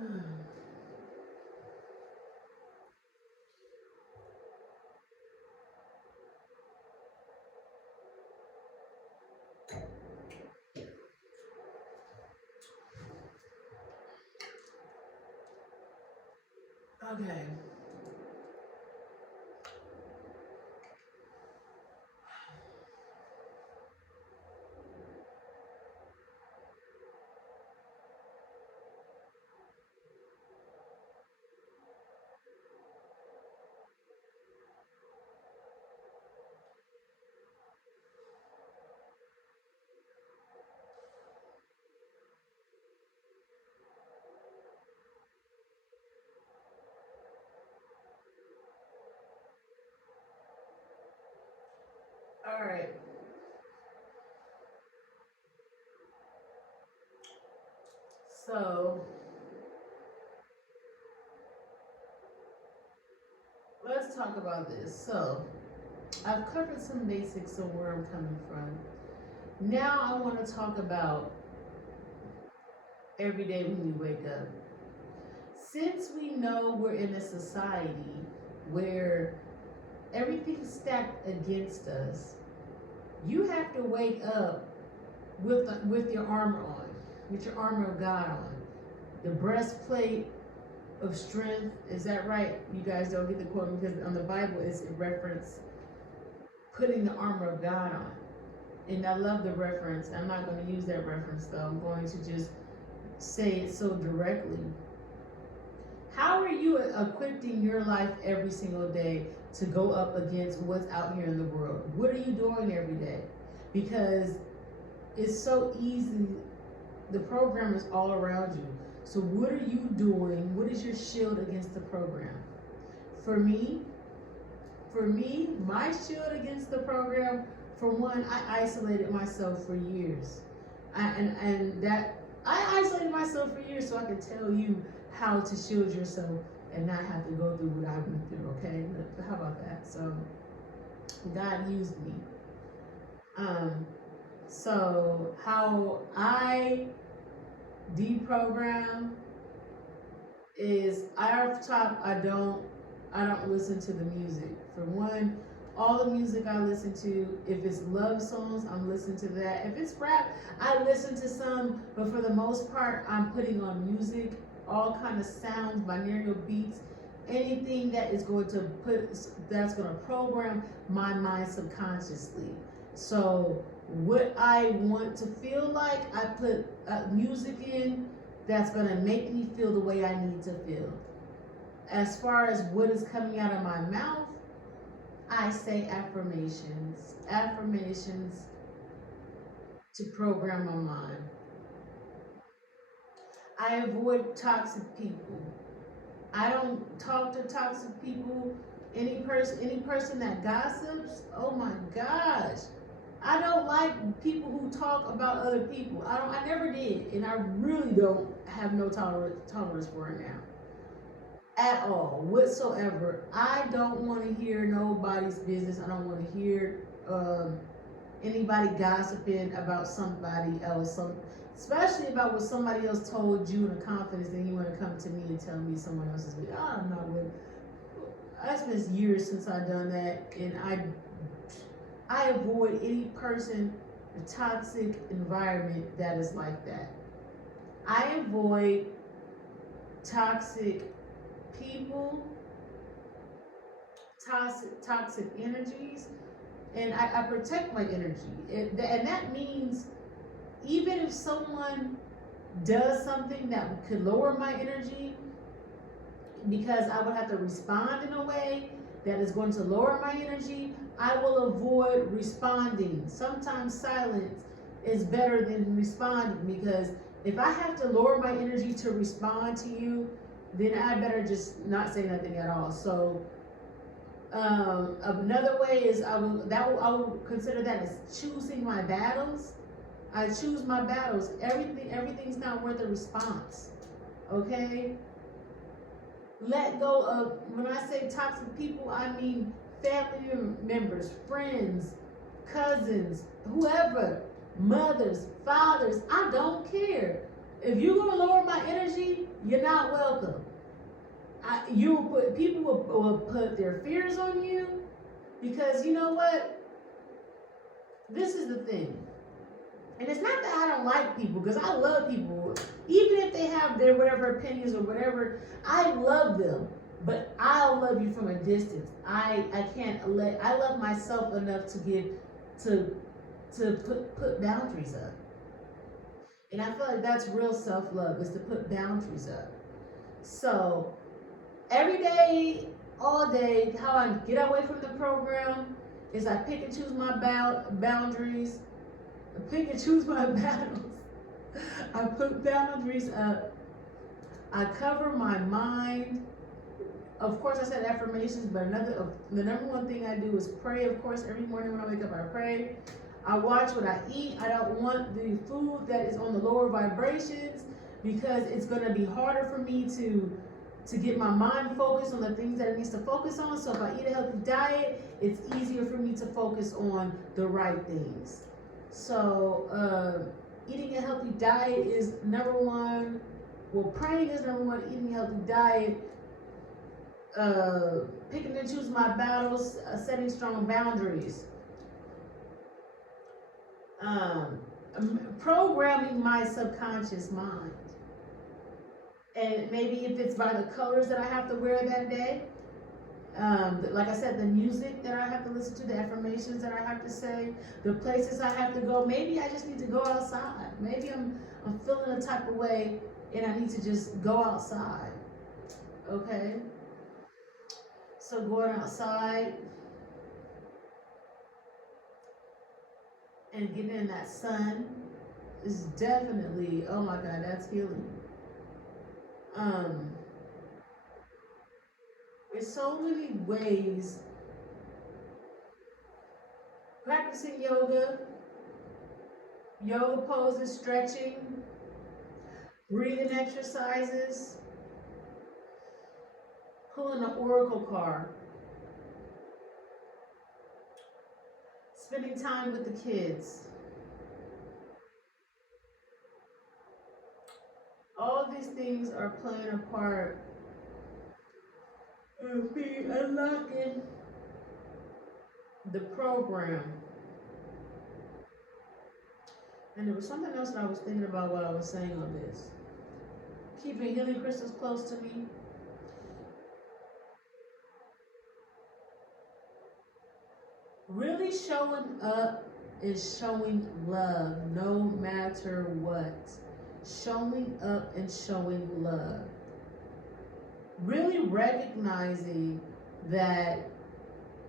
Okay. All right. So let's talk about this. So I've covered some basics of where I'm coming from. Now I want to talk about every day when we wake up. Since we know we're in a society where everything's stacked against us, you have to wake up with your armor on, with your armor of God on, the breastplate of strength. Is that right? You guys don't get the quote because on the Bible it's a reference putting the armor of God on. And I love the reference. I'm not going to use that reference though. I'm going to just say it so directly. How are you equipping your life every single day to go up against what's out here in the world? What are you doing every day? Because it's so easy. The program is all around you. So what are you doing? What is your shield against the program? For me, my shield against the program, for one, I isolated myself for years. I isolated myself for years so I could tell you how to shield yourself and not have to go through what I went through, okay? How about that? So God used me. So how I deprogram is off top. I don't listen to the music. For one, all the music I listen to, if it's love songs, I'm listening to that. If it's rap, I listen to some, but for the most part, I'm putting on music, all kind of sounds, binaural beats, anything that is going to program my mind subconsciously. So what I want to feel like, I put music in that's going to make me feel the way I need to feel. As far as what is coming out of my mouth, I say affirmations to program my mind. I avoid toxic people. I don't talk to toxic people. Any person that gossips, oh my gosh. I don't like people who talk about other people. I never did, and I really don't have no tolerance for it now. At all, whatsoever. I don't want to hear nobody's business. I don't want to hear anybody gossiping about somebody else, especially about what somebody else told you in confidence. Then you want to come to me and tell me someone else's business. I'm not with. It's been years since I've done that, and I avoid any person, a toxic environment that is like that. I avoid toxic people, toxic energies, and I protect my energy. And that means even if someone does something that could lower my energy, because I would have to respond in a way that is going to lower my energy, I will avoid responding. Sometimes silence is better than responding, because if I have to lower my energy to respond to you, then I better just not say nothing at all. So another way is I will consider that as choosing my battles. I choose my battles. Everything's not worth a response. Okay? Let go of, when I say toxic people, I mean family members, friends, cousins, whoever, mothers, fathers. I don't care. If you're gonna lower my energy, you're not welcome. People will put their fears on you, because you know what? This is the thing. And it's not that I don't like people, because I love people. Even if they have their whatever opinions or whatever, I love them. But I'll love you from a distance. I love myself enough to put boundaries up. And I feel like that's real self-love, is to put boundaries up. So every day, all day, how I get away from the program is I pick and choose my boundaries. I pick and choose my battles. I put boundaries up. I cover my mind. Of course, I said affirmations, but the number one thing I do is pray. Of course, every morning when I wake up, I pray. I watch what I eat. I don't want the food that is on the lower vibrations, because it's going to be harder for me to get my mind focused on the things that it needs to focus on. So if I eat a healthy diet, it's easier for me to focus on the right things. So eating a healthy diet is number one. Well, praying is number one. Eating a healthy diet. Picking and choosing my battles. Setting strong boundaries. Programming my subconscious mind. And maybe if it's by the colors that I have to wear that day, like I said, the music that I have to listen to, the affirmations that I have to say, the places I have to go. Maybe I just need to go outside. Maybe I'm feeling a type of way and I need to just go outside. Okay? So going outside and getting in that sun is definitely, oh my God, that's healing. There's so many ways. Practicing yoga poses, stretching, breathing exercises, pulling an oracle card, spending time with the kids. All these things are playing a part of me unlocking the program. And there was something else that I was thinking about while I was saying all this. Keeping healing crystals close to me. Really showing up is showing love, no matter what. Showing up and showing love. Really recognizing that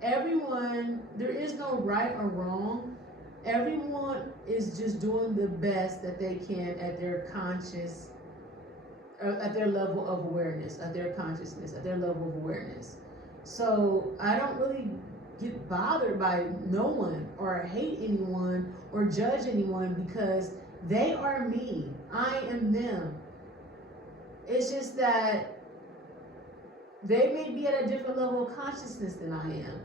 there is no right or wrong. Everyone is just doing the best that they can at their conscious, at their level of awareness, at their consciousness, at their level of awareness. So I don't really get bothered by no one or hate anyone or judge anyone, because they are me. I am them. It's just that they may be at a different level of consciousness than I am.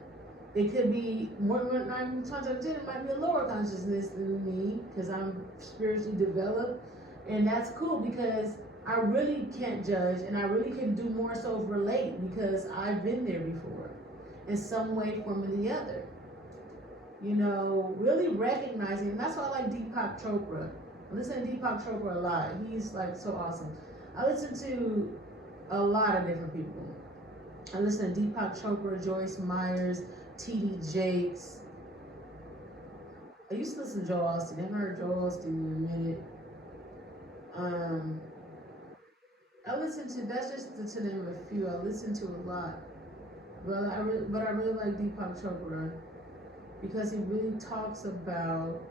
It could be more than 9 times out of 10, it might be a lower consciousness than me, because I'm spiritually developed. And that's cool, because I really can't judge, and I really can do more so relate, because I've been there before in some way, form, or the other. You know, really recognizing, and that's why I like Deepak Chopra. I listen to Deepak Chopra a lot. He's like so awesome. I listen to a lot of different people. I listen to Deepak Chopra, Joyce Myers, T.D. Jakes. I used to listen to Joel Austin. I haven't heard Joel Austin in a minute. I listen to, that's just to name a few. I listen to a lot. But I really like Deepak Chopra, because he really talks about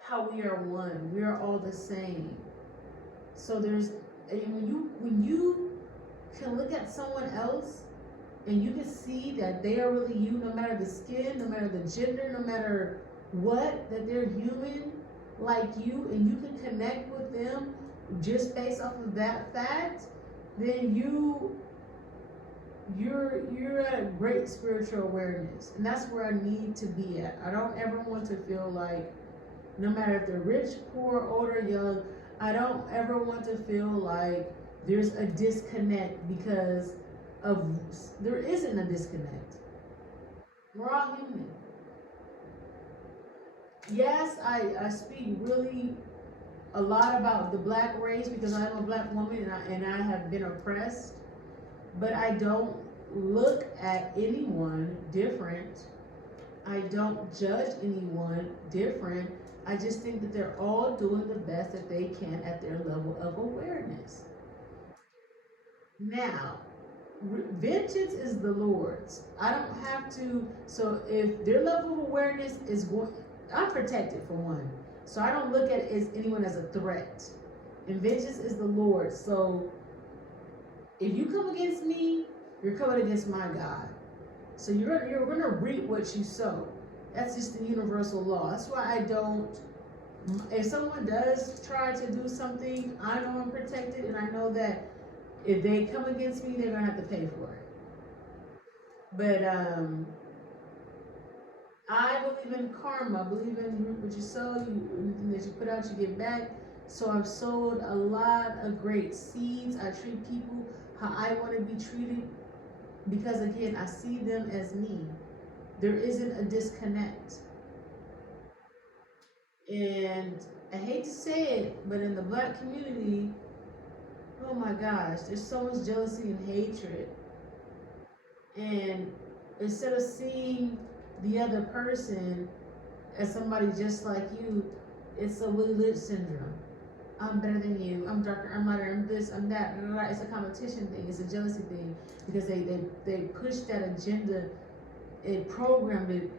how we are one. We are all the same. So when you can look at someone else and you can see that they are really you, no matter the skin, no matter the gender, no matter what, that they're human like you, and you can connect with them just based off of that fact, then you're at a great spiritual awareness. And that's where I need to be at. I don't ever want to feel like No matter if they're rich, poor, old, or young, I don't ever want to feel like there's a disconnect because of, there isn't a disconnect. We're all human. Yes, I speak really a lot about the black race because I'm a black woman and I have been oppressed, but I don't look at anyone different. I don't judge anyone different. I just think that they're all doing the best that they can at their level of awareness. Now, vengeance is the Lord's. I don't have to, so if their level of awareness is going, I'm protected for one. So I don't look at it as anyone as a threat. And vengeance is the Lord. So if you come against me, you're coming against my God. So you're gonna reap what you sow. That's just the universal law. That's why I don't, if someone does try to do something, I know I'm protected and I know that if they come against me, they're gonna have to pay for it. But I believe in karma. I believe in what you sow, anything that you put out, you get back. So I've sowed a lot of great seeds. I treat people how I want to be treated because, again, I see them as me. There isn't a disconnect. And I hate to say it, but in the black community, oh my gosh, there's so much jealousy and hatred. And instead of seeing the other person as somebody just like you, it's a Willie Lynch syndrome. I'm better than you, I'm darker, I'm lighter, I'm this, I'm that. It's a competition thing, it's a jealousy thing, because they push that agenda, it programmed it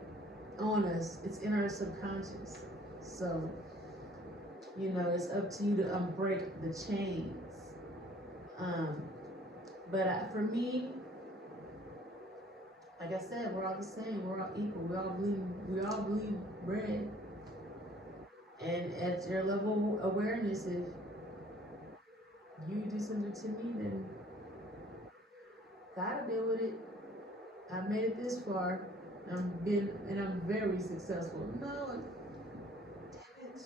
on us, it's in our subconscious. So, it's up to you to unbreak the chains. But for me, like I said, we're all the same. We're all equal. We all believe bread. And at your level of awareness, if you do something to me, then gotta deal with it. I made it this far. I'm very successful. No, damn it.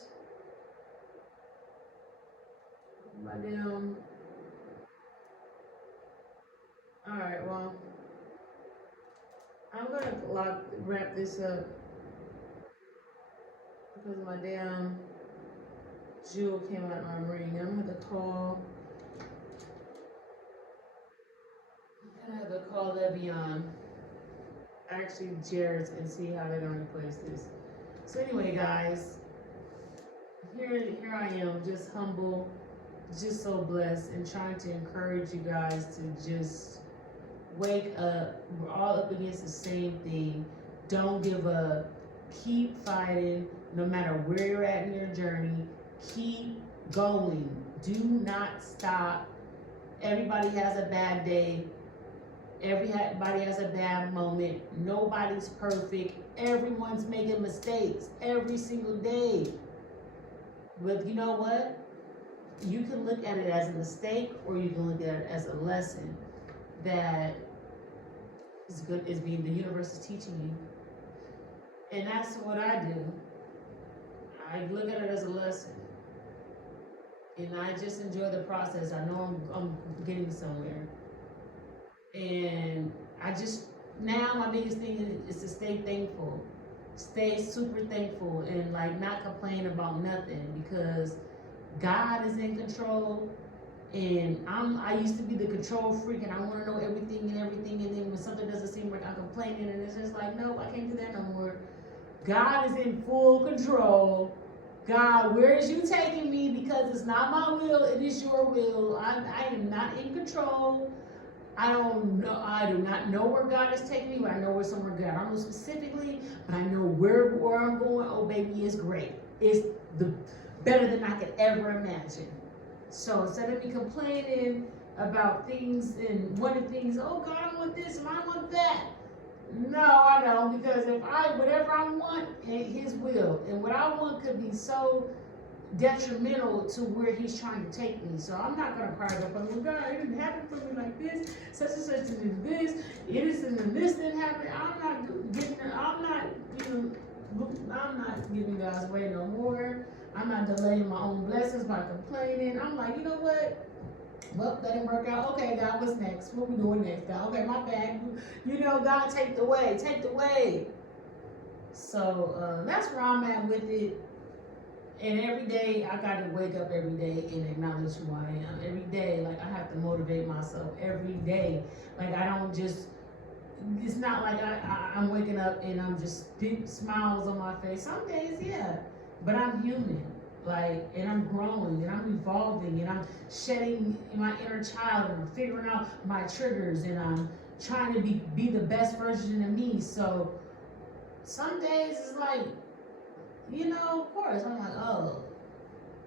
My damn. All right, well. I'm gonna wrap this up because my damn jewel came out of my ring. I'm gonna have to call Le'Veon, actually Jared's, and see how they're gonna replace this. So anyway, guys, here I am, just humble, just so blessed, and trying to encourage you guys to just wake up. We're all up against the same thing. Don't give up. Keep fighting no matter where you're at in your journey. Keep going. Do not stop. Everybody has a bad day. Everybody has a bad moment. Nobody's perfect. Everyone's making mistakes every single day. But you know what? You can look at it as a mistake, or you can look at it as a lesson that is good, is being the universe is teaching you. And that's what I do. I look at it as a lesson. And I just enjoy the process. I know I'm getting somewhere. And I just, now my biggest thing is to stay thankful. Stay super thankful and not complain about nothing, because God is in control. And I used to be the control freak, and I want to know everything, and then when something doesn't seem right, I'm complaining, and it's just like, nope, I can't do that no more. God is in full control. God, where is you taking me? Because it's not my will, it is your will. I am not in control. I do not know where God is taking me, but I know where somewhere God. I don't know specifically, but I know where I'm going. Oh, baby, it's great. It's better than I could ever imagine. So instead of me complaining about things and wanting things, oh God, I want this and I want that. No, I don't, because whatever I want ain't His will, and what I want could be so detrimental to where He's trying to take me. So I'm not gonna cry up, well, God, it didn't happen for me like this, such and such did this, this didn't happen. I'm not I'm not giving God's way no more. I'm not delaying my own blessings by complaining. I'm like, you know what? Well, that didn't work out. Okay, God, what's next? What we doing next, God? Okay, my bad. You know, God, take the way. Take the way. So that's where I'm at with it. And every day, I got to wake up every day and acknowledge who I am. Every day, like, I have to motivate myself every day. Like, I don't just, it's not like I'm waking up and I'm just big smiles on my face. Some days, yeah, but I'm human. Like, and I'm growing and I'm evolving and I'm shedding my inner child and I'm figuring out my triggers and I'm trying to be the best version of me. So some days it's like, you know, of course, I'm like, oh,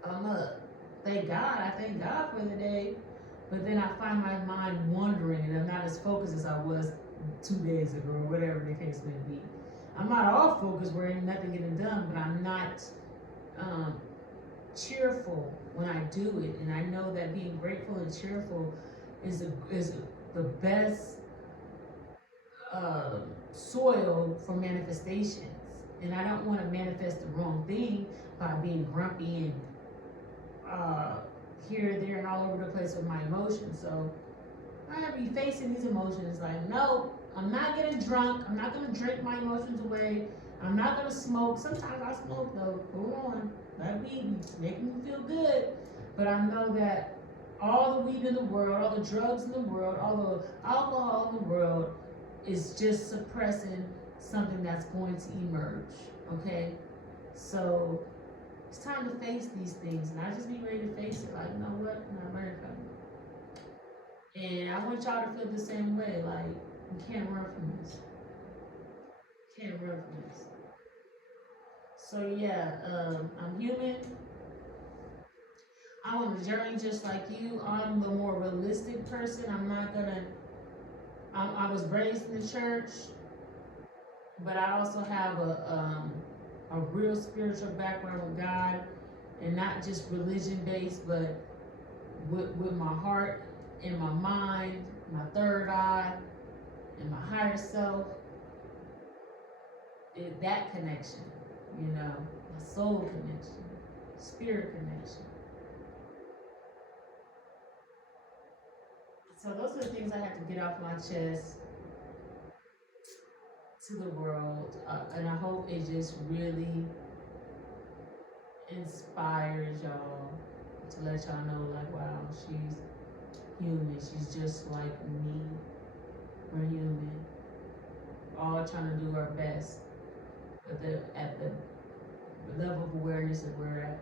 I'm up. Thank God. I thank God for the day. But then I find my mind wandering and I'm not as focused as I was 2 days ago or whatever the case may be. I'm not off focus where ain't nothing getting done, but I'm not cheerful when I do it. And I know that being grateful and cheerful is the best soil for manifestations. And I don't want to manifest the wrong thing by being grumpy and here, there, and all over the place with my emotions. So I have to be facing these emotions like, no, I'm not getting drunk. I'm not going to drink my emotions away. I'm not going to smoke. Sometimes I smoke though. Hold on. That weed is making me feel good. But I know that all the weed in the world, all the drugs in the world, all the alcohol in the world is just suppressing something that's going to emerge. Okay? So it's time to face these things, and I just be ready to face it. Like, you know what? I'm not ready for it. And I want y'all to feel the same way. Like, you can't run from this. Can't run from this. So yeah, I'm human. I'm on a journey just like you. I'm the more realistic person. I'm not gonna. I was raised in the church, but I also have a real spiritual background with God, and not just religion based, but with my heart and my mind, my third eye, and my higher self. That connection, you know, my soul connection, spirit connection. So those are the things I have to get off my chest to the world, and I hope it just really inspires y'all to let y'all know, like, wow, she's human. She's just like me. We're human. We're all trying to do our best at the level of awareness that we're at.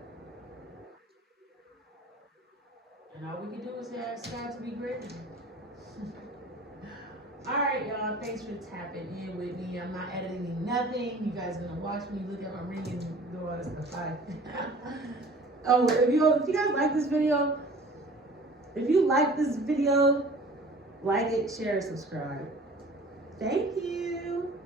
And all we can do is ask God to be grateful. All right, y'all. Thanks for tapping in with me. I'm not editing nothing. You guys are gonna watch me look at my ring and do all this stuff. Oh, if you guys like this video, like it, share, subscribe. Thank you.